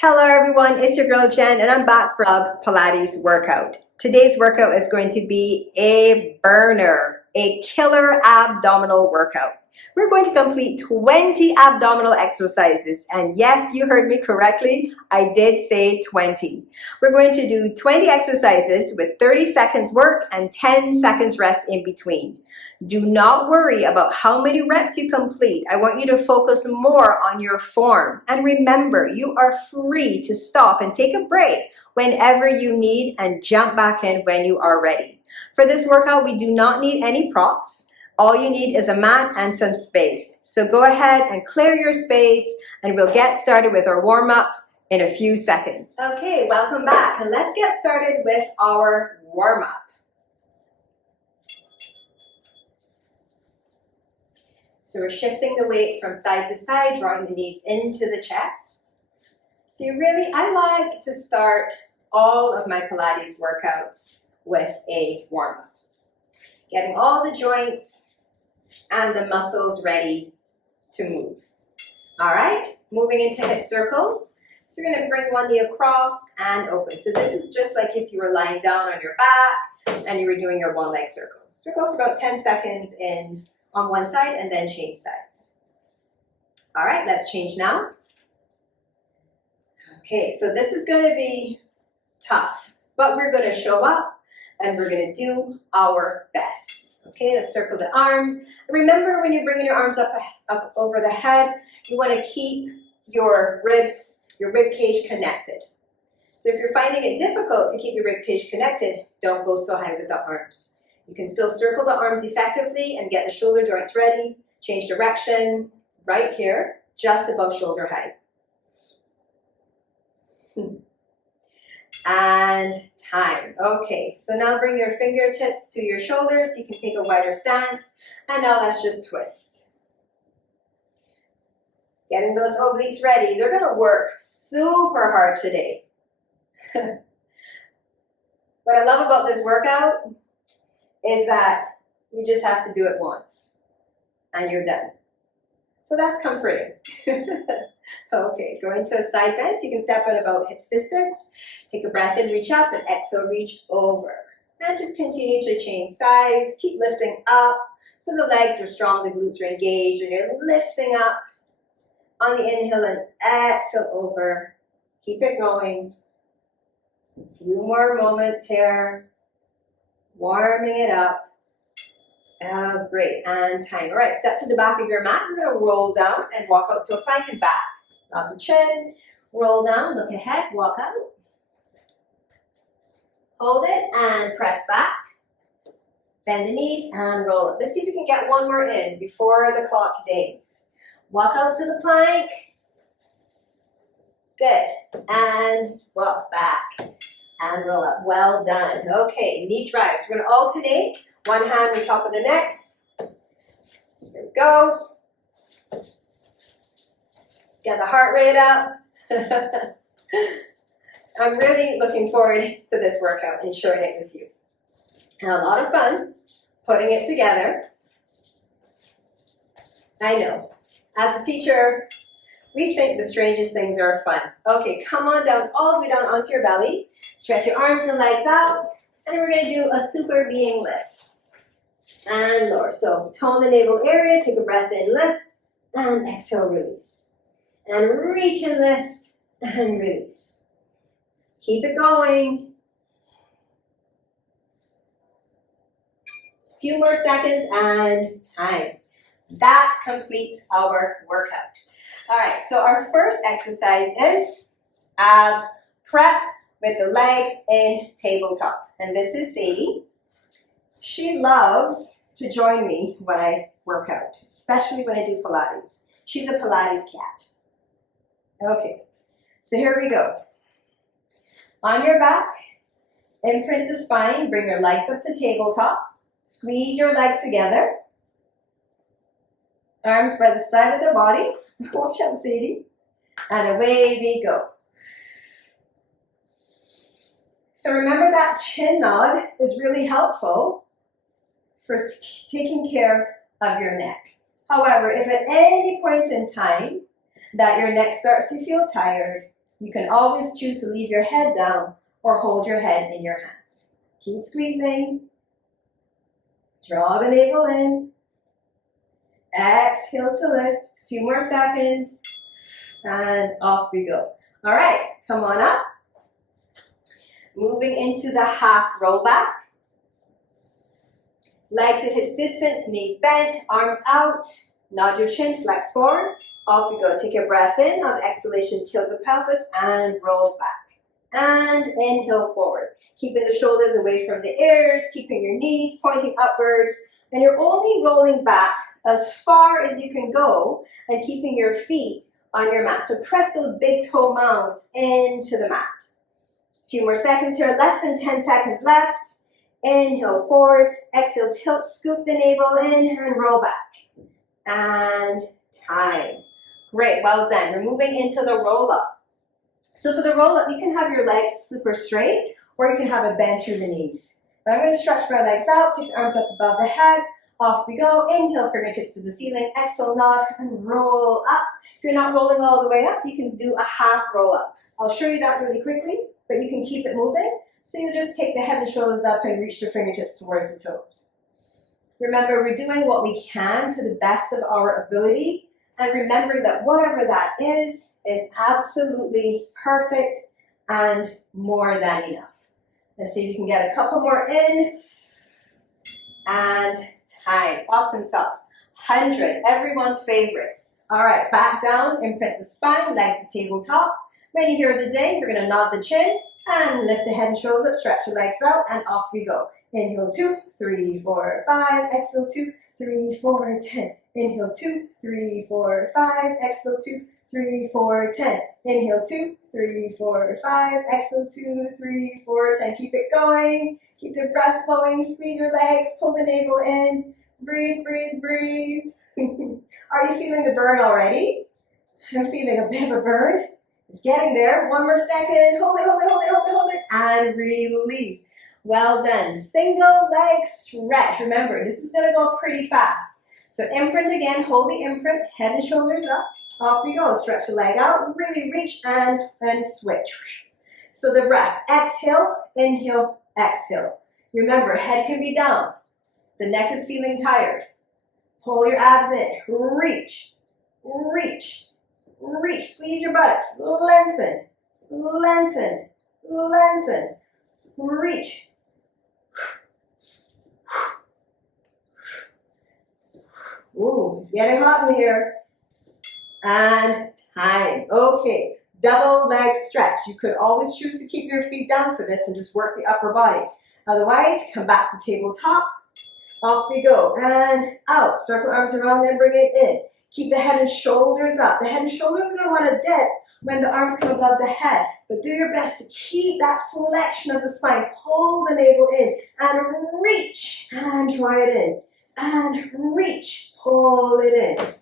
Hello everyone, it's your girl Jen and I'm back from Pilates workout. Today's workout is going to be a burner, a killer abdominal workout. We're going to complete 20 abdominal exercises, and yes, you heard me correctly, I did say 20. We're going to do 20 exercises with 30 seconds work and 10 seconds rest in between. Do not worry about how many reps you complete. I want you to focus more on your form. And remember, you are free to stop and take a break whenever you need and jump back in when you are ready. For this workout, we do not need any props. All you need is a mat and some space. So go ahead and clear your space and we'll get started with our warm-up in a few seconds. Okay, welcome back. And let's get started with our warm-up. So we're shifting the weight from side to side, drawing the knees into the chest. So I like to start all of my Pilates workouts with a warm-up. Getting all the joints and the muscles ready to move. All right, moving into hip circles. So you're gonna bring one knee across and open. So this is just like if you were lying down on your back and you were doing your one leg circle. So we'll go for about 10 seconds on one side and then change sides. All right, let's change now. Okay, so this is gonna be tough, but we're gonna show up and we're gonna do our best. Okay, let's circle the arms. Remember, when you're bringing your arms up over the head, you wanna keep your rib cage connected. So if you're finding it difficult to keep your rib cage connected, don't go so high with the arms. You can still circle the arms effectively and get the shoulder joints ready. Change direction right here, just above shoulder height. And time. Okay, so now bring your fingertips to your shoulders so you can take a wider stance. And now let's just twist. Getting those obliques ready. They're gonna work super hard today. What I love about this workout is that you just have to do it once and you're done. So that's comforting. Okay, go into a side bend. So you can step at about hips distance. Take a breath in, reach up, and exhale, reach over. And just continue to change sides. Keep lifting up. So the legs are strong, the glutes are engaged, and you're lifting up on the inhale and exhale over. Keep it going. A few more moments here. Warming it up. Oh, great, and time. All right, step to the back of your mat. You're gonna roll down and walk out to a plank and back. Drop the chin, roll down, look ahead, walk out. Hold it and press back. Bend the knees and roll it. Let's see if we can get one more in before the clock dings. Walk out to the plank. Good, and walk back. And roll up. Well done. Okay, knee drives. We're going to alternate. One hand on top of the next. Here we go. Get the heart rate up. I'm really looking forward to this workout and sharing it with you. And a lot of fun putting it together. I know. As a teacher, we think the strangest things are fun. Okay, come on down, all the way down onto your belly. Stretch your arms and legs out. And we're going to do a super being lift. And lower. So tone the navel area, take a breath in, lift, and exhale, release. And reach and lift, and release. Keep it going. A few more seconds and time. That completes our workout. All right, so our first exercise is ab prep with the legs in tabletop. And this is Sadie. She loves to join me when I work out, especially when I do Pilates. She's a Pilates cat. Okay, so here we go. On your back, imprint the spine, bring your legs up to tabletop. Squeeze your legs together. Arms by the side of the body. Watch out, Sadie. And away we go. So remember that chin nod is really helpful for taking care of your neck. However, if at any point in time that your neck starts to feel tired, You can always choose to leave your head down or hold your head in your hands. Keep squeezing. Draw the navel in. Exhale to lift. A few more seconds. And off we go. All right, come on up. Moving into the half roll back. Legs at hips distance, knees bent, arms out. Nod your chin, flex forward. Off we go. Take a breath in. On the exhalation, tilt the pelvis and roll back. And inhale forward. Keeping the shoulders away from the ears, keeping your knees pointing upwards. And you're only rolling back as far as you can go and keeping your feet on your mat. So press those big toe mounds into the mat. A few more seconds here, less than 10 seconds left. Inhale forward, exhale, tilt, scoop the navel in and roll back. And time. Great, well done. We're moving into the roll up. So for the roll up, you can have your legs super straight or you can have a bend through the knees. But I'm going to stretch my legs out, keep the arms up above the head. Off we go. Inhale, fingertips to the ceiling. Exhale, nod and roll up. If you're not rolling all the way up, you can do a half roll up. I'll show you that really quickly, but you can keep it moving. So you just take the head and shoulders up and reach the fingertips towards the toes. Remember, we're doing what we can to the best of our ability. And remembering that whatever that is absolutely perfect and more than enough. Let's see if you can get a couple more in. And time. Awesome sauce. 100. Everyone's favorite. All right, back down, imprint the spine, legs to tabletop. Ready here of the day, we're going to nod the chin and lift the head and shoulders up, stretch the legs out, and off we go. Inhale 2, 3, 4, 5. Exhale 2, 3, 4, 10. Inhale 2, 3, 4, 5. Exhale 2, 3, 4, 10. Inhale 2, 3, 4, 5. Exhale 2, 3, 4, 10. Keep it going. Keep your breath flowing. Squeeze your legs. Pull the navel in. Breathe, breathe, breathe. Are you feeling the burn already? I'm feeling a bit of a burn. It's getting there. One more second. Hold it, hold it, hold it, hold it, hold it. And release. Well done. Single leg stretch. Remember, this is going to go pretty fast. So imprint again. Hold the imprint. Head and shoulders up. Off we go. Stretch the leg out. Really reach and switch. So the breath. Exhale, inhale, exhale. Remember, head can be down. The neck is feeling tired. Pull your abs in. Reach, reach, reach. Squeeze your buttocks. Lengthen, lengthen, lengthen. Reach. Ooh, it's getting hot in here. And time. Okay, double leg stretch. You could always choose to keep your feet down for this and just work the upper body. Otherwise, come back to tabletop. Off we go, and out. Circle arms around and bring it in. Keep the head and shoulders up. The head and shoulders are going to want to dip when the arms come above the head. But do your best to keep that flexion of the spine. Pull the navel in and reach and draw it in. And reach, pull it in.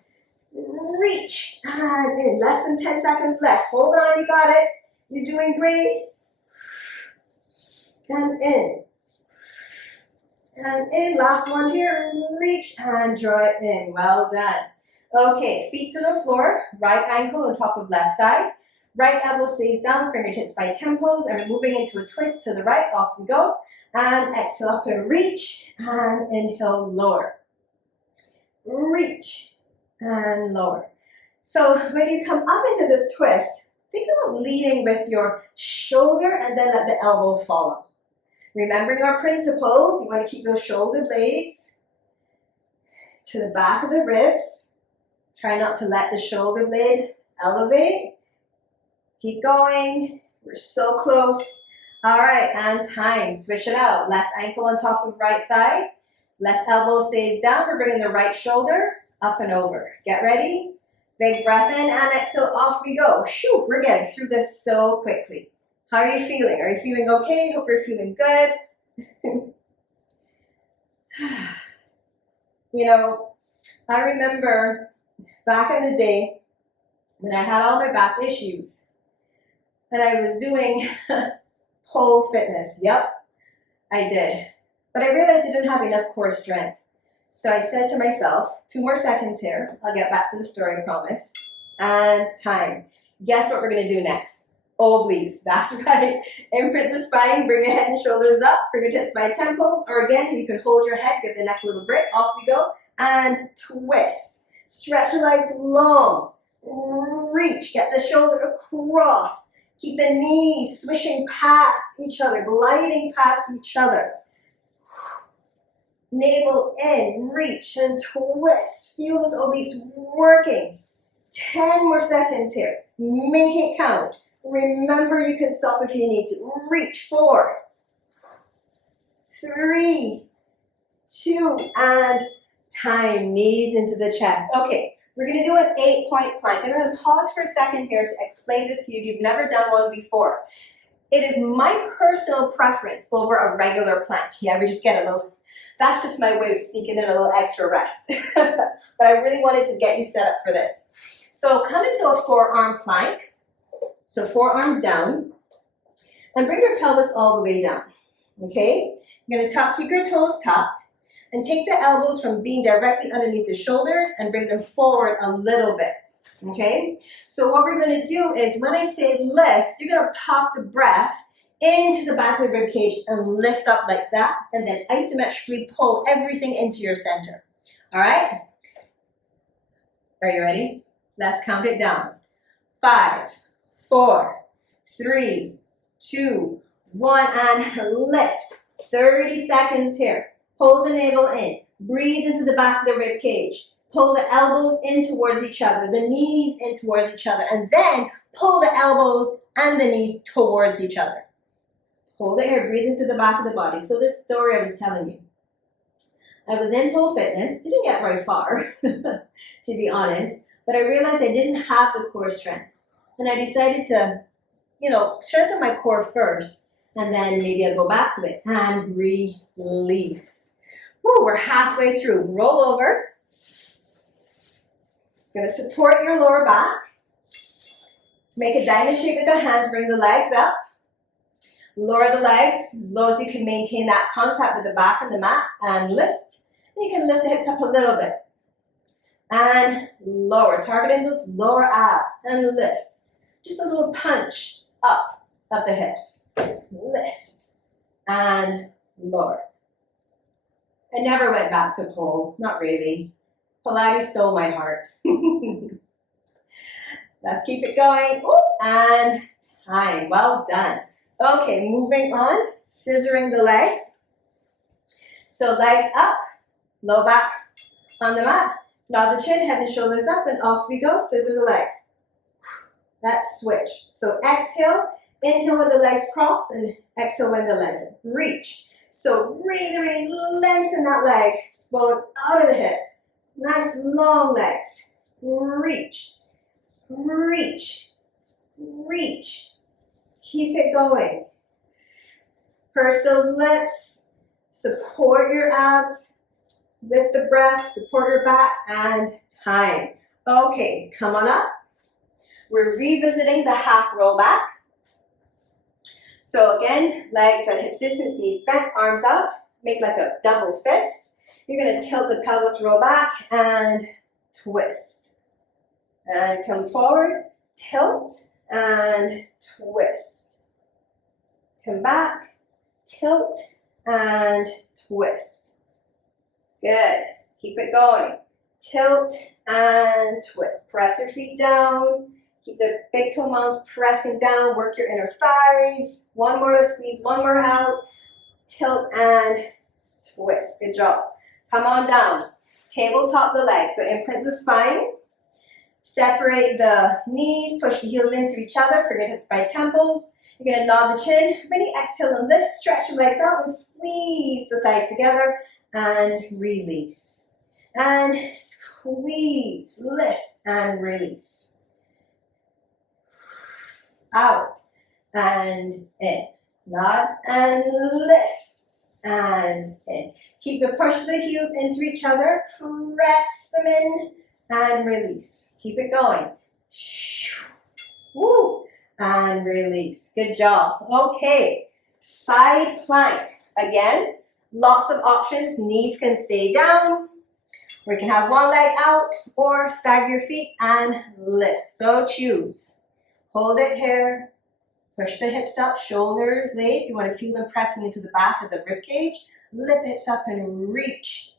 Reach and in. Less than 10 seconds left. Hold on, you got it. You're doing great. And in. And in, last one here, reach and draw it in. Well done. Okay, feet to the floor, right ankle on top of left thigh. Right elbow stays down, fingertips by temples, and we're moving into a twist to the right. Off we go. And exhale up and reach, and inhale, lower. Reach and lower. So when you come up into this twist, think about leading with your shoulder and then let the elbow follow. Remembering our principles, you want to keep those shoulder blades to the back of the ribs. Try not to let the shoulder blade elevate. Keep going. We're so close. All right, and time. Switch it out. Left ankle on top of right thigh. Left elbow stays down. We're bringing the right shoulder up and over. Get ready. Big breath in and exhale. Off we go. Shoo, we're getting through this so quickly. How are you feeling? Are you feeling okay? Hope you're feeling good. You know, I remember back in the day when I had all my back issues and I was doing pole fitness. Yep, I did. But I realized I didn't have enough core strength. So I said to myself, 2 more seconds here. I'll get back to the story, I promise. And time. Guess what we're going to do next? Obliques, that's right. Imprint the spine, bring your head and shoulders up, fingertips by temples, or again, you can hold your head, give the neck a little break, off we go, and twist. Stretch the legs long, reach, get the shoulder across, keep the knees swishing past each other, gliding past each other. Navel in, reach and twist. Feel those obliques working. 10 more seconds here. Make it count. Remember, you can stop if you need to. Reach. 4, 3, 2, and time. Knees into the chest. Okay, we're going to do an 8-point plank. I'm going to pause for a second here to explain this to you if you've never done one before. It is my personal preference over a regular plank. Yeah, we just get a little, that's just my way of sneaking in a little extra rest. But I really wanted to get you set up for this. So come into a forearm plank. So forearms down, and bring your pelvis all the way down, okay? You're gonna keep your toes tucked, and take the elbows from being directly underneath the shoulders and bring them forward a little bit, okay? So what we're gonna do is, when I say lift, you're gonna puff the breath into the back of the rib cage and lift up like that, and then isometrically pull everything into your center, all right? Are you ready? Let's count it down. 5, 4, 3, 2, 1, and lift. 30 seconds here. Hold the navel in. Breathe into the back of the rib cage. Pull the elbows in towards each other, the knees in towards each other, and then pull the elbows and the knees towards each other. Hold it here. Breathe into the back of the body. So this story I was telling you. I was in pole fitness. Didn't get very far, to be honest, but I realized I didn't have the core strength. And I decided to, strengthen my core first, and then maybe I'll go back to it and release. Woo, we're halfway through. Roll over. You're gonna support your lower back. Make a diamond shape with the hands, bring the legs up. Lower the legs as low as you can maintain that contact with the back and the mat, and lift. And you can lift the hips up a little bit. And lower, targeting those lower abs, and lift. Just a little punch up of the hips. Lift and lower. I never went back to pole, not really. Pilates stole my heart. Let's keep it going. Ooh, and time, well done. Okay, moving on, scissoring the legs. So legs up, low back on the mat. Nod the chin, head and shoulders up, and off we go, scissor the legs. That's switch. So exhale, inhale when the legs cross, and exhale when the lengthen. Reach. So really, really lengthen that leg, both out of the hip. Nice long legs. Reach, reach, reach. Keep it going. Purse those lips. Support your abs with the breath. Support your back, and time. Okay, come on up. We're revisiting the half roll back. So again, legs at hip distance, knees bent, arms up. Make like a double fist. You're going to tilt the pelvis, roll back, and twist. And come forward, tilt, and twist. Come back, tilt, and twist. Good. Keep it going. Tilt and twist. Press your feet down. Keep the big toe mounds pressing down. Work your inner thighs. One more to squeeze, one more out. Tilt and twist. Good job. Come on down. Tabletop the legs. So imprint the spine. Separate the knees. Push the heels into each other. Fingertips by temples. You're going to nod the chin. Really exhale and lift. Stretch the legs out and squeeze the thighs together. And release. And squeeze. Lift and release. Out and in. Nod and lift and in. Keep the push of the heels into each other. Press them in and release. Keep it going. Woo. And release. Good job. Okay. Side plank. Again, lots of options. Knees can stay down. Or you can have one leg out or stagger your feet and lift. So choose. Hold it here Push the hips up, shoulder blades. You want to feel them pressing into the back of the rib cage. Lift the hips up and reach.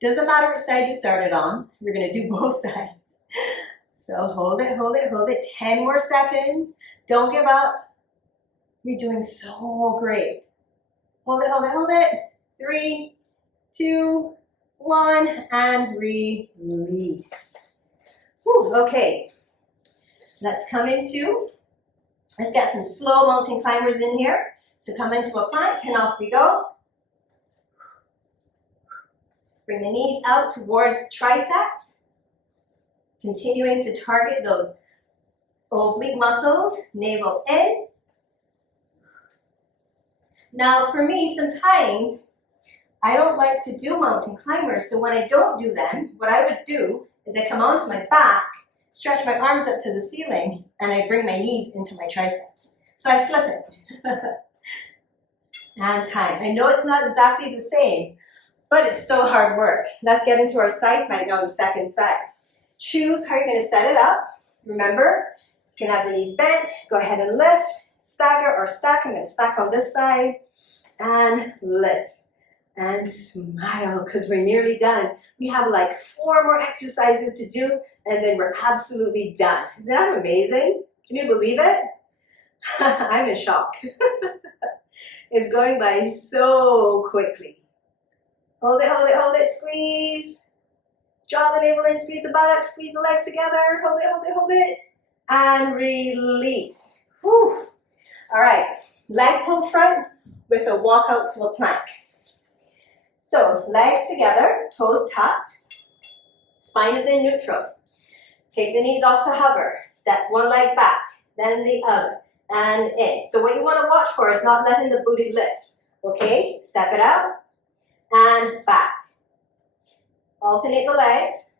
Doesn't matter which side you started on. We're going to do both sides. So hold it, hold it, hold it. 10 more seconds. Don't give up. You're doing so great. Hold it, hold it, hold it. 3, 2, 1, and release. Whew, okay. Let's get some slow mountain climbers in here. So come into a plank and off we go. Bring the knees out towards triceps. Continuing to target those oblique muscles, navel in. Now for me, sometimes I don't like to do mountain climbers, so when I don't do them, what I would do is I come onto my back, stretch my arms up to the ceiling, and I bring my knees into my triceps. So I flip it. And time. I know it's not exactly the same, but it's still hard work. Let's get into our side plank on the second side. Choose how you're going to set it up. Remember, you can have the knees bent. Go ahead and lift, stagger or stack. I'm going to stack on this side and lift and smile because we're nearly done. We have like 4 more exercises to do and then we're absolutely done. Isn't that amazing? Can you believe it? I'm in shock. It's going by so quickly. Hold it, hold it, hold it, squeeze. Draw the navel in, squeeze the buttocks, squeeze the legs together. Hold it, hold it, hold it. And release. Whew. All right, leg pull front with a walk out to a plank. So legs together, toes tucked. Spine is in neutral. Take the knees off to hover. Step one leg back, then the other, and in. So what you want to watch for is not letting the booty lift. Okay, step it out and back. Alternate the legs.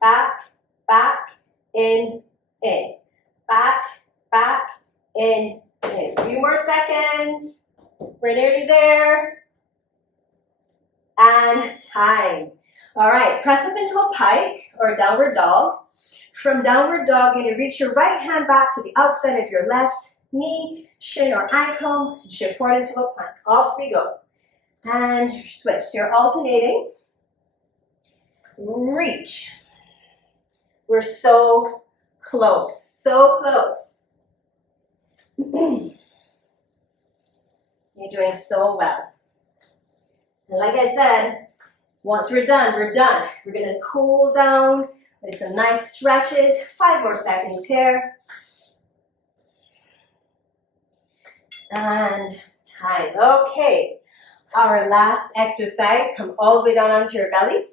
Back, back, in, back, back, in. A few more seconds. We're nearly there. And time. All right, press up into a pike or a downward dog. From downward dog, you're going to reach your right hand back to the outside of your left knee, shin or ankle, shift forward into a plank. Off we go. And switch. So you're alternating. Reach. We're so close, so close. You're doing so well. And like I said, once we're done, we're done. We're going to cool down with some nice stretches. 5 more seconds here. And time. Okay. Our last exercise, come all the way down onto your belly.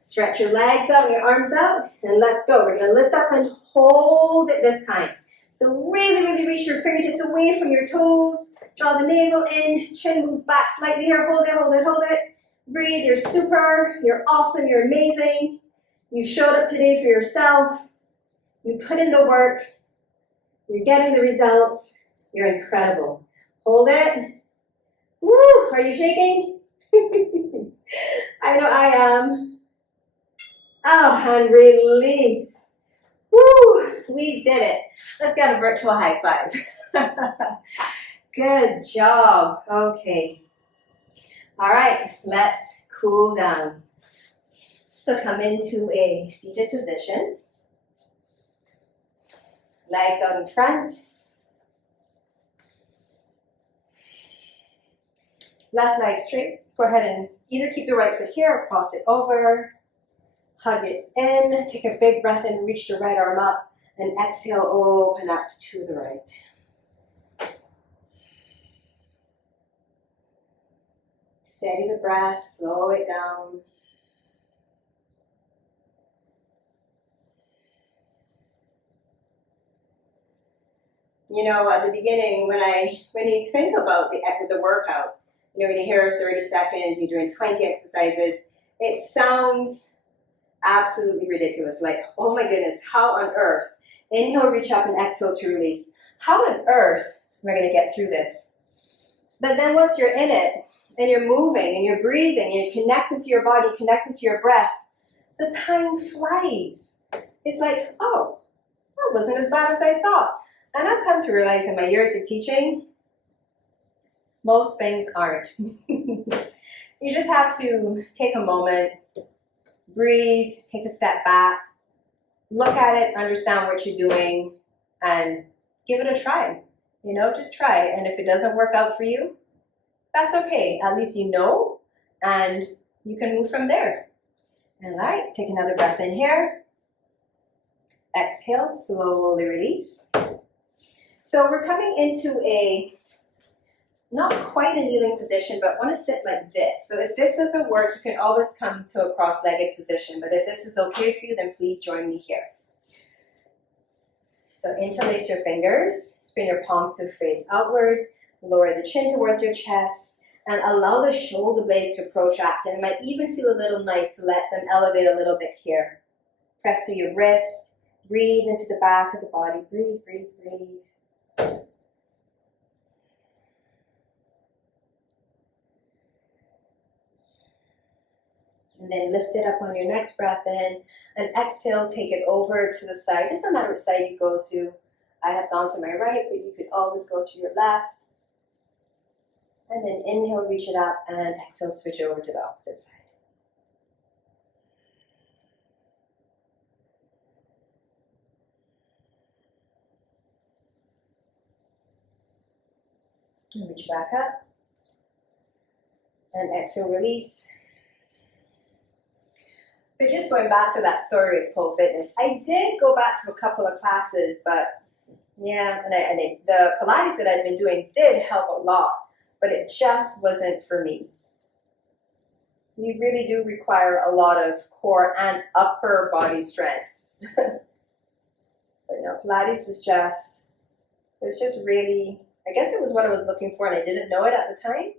Stretch your legs out and your arms out, and let's go. We're going to lift up and hold it this time. So really, really reach your fingertips away from your toes. Draw the navel in, chin moves back slightly here. Hold it, hold it, hold it. Breathe, you're super, you're awesome, you're amazing. You showed up today for yourself. You put in the work. You're getting the results. You're incredible. Hold it. Woo! Are you shaking? I know I am. Oh, and release. Woo! We did it. Let's get a virtual high five. Good job. Okay. All right, let's cool down. So come into a seated position. Legs out in front. Left leg straight. Go ahead and either keep your right foot here or cross it over. Hug it in. Take a big breath in. Reach the right arm up. And exhale, open up to the right. Steady the breath. Slow it down. You know, at the beginning, when you think about the workout, you know, when you hear 30 seconds, you're doing 20 exercises, it sounds absolutely ridiculous. Like, oh my goodness, how on earth? Inhale, reach up, and exhale to release. How on earth am I going to get through this? But then once you're in it, and you're moving, and you're breathing, and you're connecting to your body, connecting to your breath, the time flies. it's like, oh, that wasn't as bad as I thought. And I've come to realize in my years of teaching, most things aren't. You just have to take a moment, breathe, take a step back, look at it, understand what you're doing, and give it a try. You know, just try. And if it doesn't work out for you, that's okay. At least you know, and you can move from there. All right, take another breath in here. Exhale, slowly release. So we're coming into a, not quite a kneeling position, but want to sit like this. So if this doesn't work, you can always come to a cross-legged position. But if this is okay for you, then please join me here. So interlace your fingers, spin your palms to face outwards, lower the chin towards your chest, and allow the shoulder blades to protract. And it might even feel a little nice to let them elevate a little bit here. Press to your wrist, breathe into the back of the body. Breathe, breathe, breathe. And then lift it up on your next breath in. And exhale, take it over to the side. It doesn't matter which side you go to. I have gone to my right, but you could always go to your left. And then inhale, reach it up, and exhale, switch over to the opposite side. And reach back up. And exhale, release. But just going back to that story of pole fitness, I did go back to a couple of classes, but yeah, and the Pilates that I'd been doing did help a lot, but it just wasn't for me. You really do require a lot of core and upper body strength. But no, Pilates was just, it was just really, I guess it was what I was looking for, and I didn't know it at the time.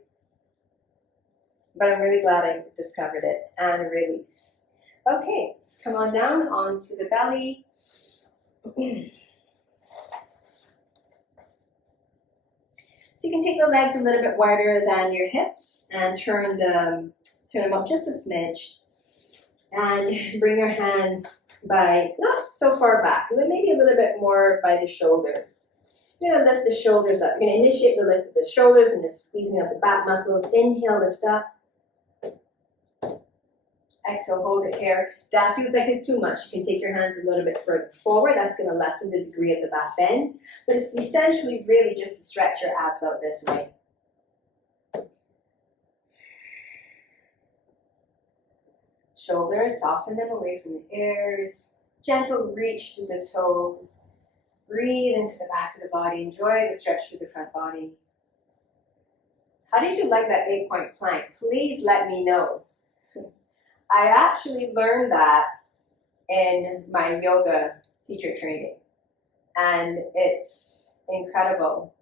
But I'm really glad I discovered it. And release. Okay, let's come on down onto the belly. So you can take the legs a little bit wider than your hips and turn them up just a smidge. And bring your hands by, not so far back, maybe a little bit more by the shoulders. You're going to lift the shoulders up. You're going to initiate the lift of the shoulders and the squeezing of the back muscles. Inhale, lift up. Exhale, hold it here. That feels like it's too much. You can take your hands a little bit further forward. That's going to lessen the degree of the back bend. But it's essentially really just to stretch your abs out this way. Shoulders, soften them away from the ears. Gentle reach through the toes. Breathe into the back of the body. Enjoy the stretch through the front body. How did you like that 8-point plank? Please let me know. I actually learned that in my yoga teacher training, and it's incredible.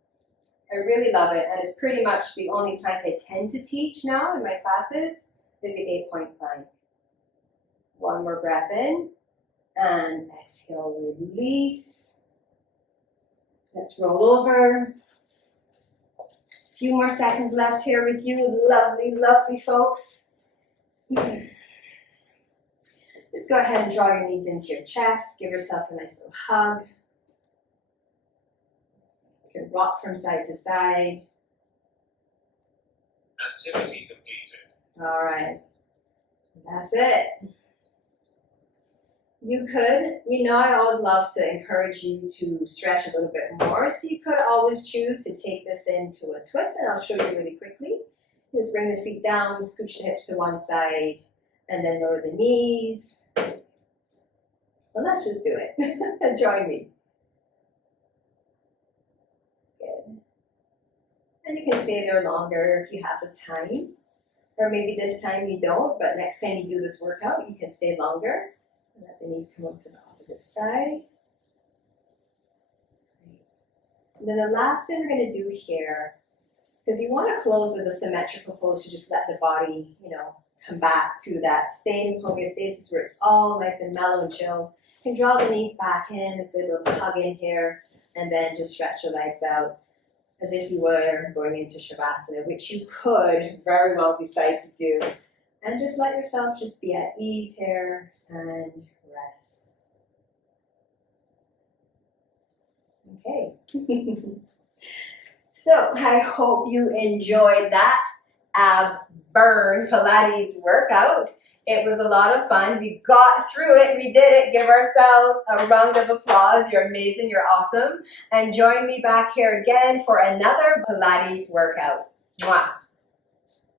I really love it, and it's pretty much the only plank I tend to teach now in my classes is the 8-point plank. One more breath in, and exhale, release. Let's roll over. A few more seconds left here with you, lovely, lovely folks. Just go ahead and draw your knees into your chest. Give yourself a nice little hug. You can rock from side to side. Activity completed. All right. That's it. You could, I always love to encourage you to stretch a little bit more. So you could always choose to take this into a twist, and I'll show you really quickly. Just bring the feet down, scooch the hips to one side, and then lower the knees. Well, let's just do it. Join me. Good. And you can stay there longer if you have the time. Or maybe this time you don't, but next time you do this workout, you can stay longer. And let the knees come up to the opposite side. Great. And then the last thing we're going to do here, because you want to close with a symmetrical pose to just let the body, come back to that staying homeostasis where it's all nice and mellow and chill. You can draw the knees back in, a bit of a hug in here, and then just stretch your legs out as if you were going into Shavasana, which you could very well decide to do. And just let yourself just be at ease here and rest. Okay. So I hope you enjoyed that ab burn Pilates workout. It was a lot of fun. We got through it. We did it. Give ourselves a round of applause. You're amazing. You're awesome. And join me back here again for another Pilates workout. Mwah.